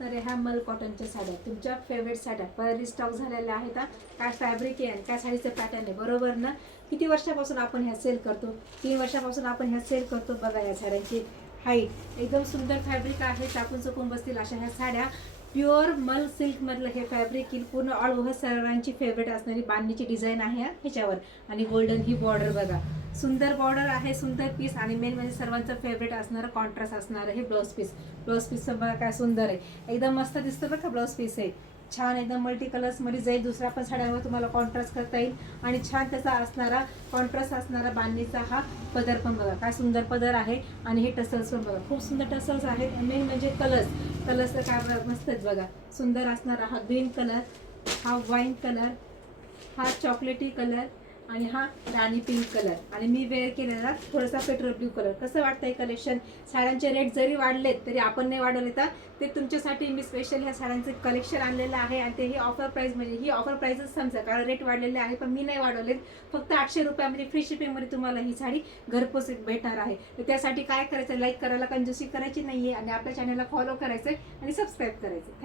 तर ह्या मल कॉटनच्या साड्या तुमच्या फेवरेट साड्या परत रिस्टॉक झालेल्या आहेत. काय फॅब्रिक आहे आणि काय साडीचं पॅटर्न आहे, बरोबर ना. किती वर्षापासून आपण ह्या सेल करतो, 3 वर्षापासून आपण ह्या सेल करतो. बघा या साड्यांची हाईट एकदम सुंदर फॅब्रिक आहे, टाकून चुकून बसतील अशा ह्या साड्या. प्युअर मल सिल्क मधलं हे फॅब्रिक येईल, पूर्ण ऑल ओव्हर सर्वांची फेवरेट असणारी बांधणीची डिझाईन आहे ह्याच्यावर. आणि गोल्डन ही बॉर्डर बघा, सुंदर बॉर्डर आहे, सुंदर पीस. आणि मेन म्हणजे सर्वांचं फेवरेट असणारं कॉन्ट्रास्ट असणारं हे ब्लाउज पीस. ब्लाउज पीसचं बघा काय सुंदर आहे, एकदम मस्त दिसतं बरं का ब्लाउज पीस आहे. छान एकदम मल्टी कलर्स मध्ये जाईल, दुसऱ्या पण साड्यांवर तुम्हाला कॉन्ट्रास्ट करता येईल. आणि छान त्याचा असणारा कॉन्ट्रास्ट असणारा बांधणीचा हा पदर पण बघा काय सुंदर पदर आहे. आणि हे टसल्स पण बघा खूप सुंदर टसल्स आहेत. मेन म्हणजे कलर्स तर काय मस्त आहेत बघा. सुंदर असणारा हा ग्रीन कलर, हा वाईन कलर, हा चॉकलेटी कलर आणि हा राणी पिंक कलर. आणि मी वेअर केलेला थोडासा पेट्रोल ब्ल्यू कलर. कसं वाटतंय कलेक्शन? साड्यांचे रेट जरी वाढलेत तरी आपण नाही वाढवले, तर ते तुमच्यासाठी मी स्पेशल ह्या साड्यांचे कलेक्शन आणलेलं आहे. आणि ते ही ऑफर प्राईस, म्हणजे ही ऑफर प्राईसच समजा, कारण रेट वाढलेले आहे पण मी नाही वाढवलेत. फक्त 800 रुपयामध्ये फ्री शिपिंगमध्ये तुम्हाला ही साडी घरपोच भेटणार आहे. तर त्यासाठी काय करायचं, लाईक करायला कंजूसी करायची नाहीये आणि आपल्या चॅनलला फॉलो करायचं आणि सबस्क्राईब करायचं.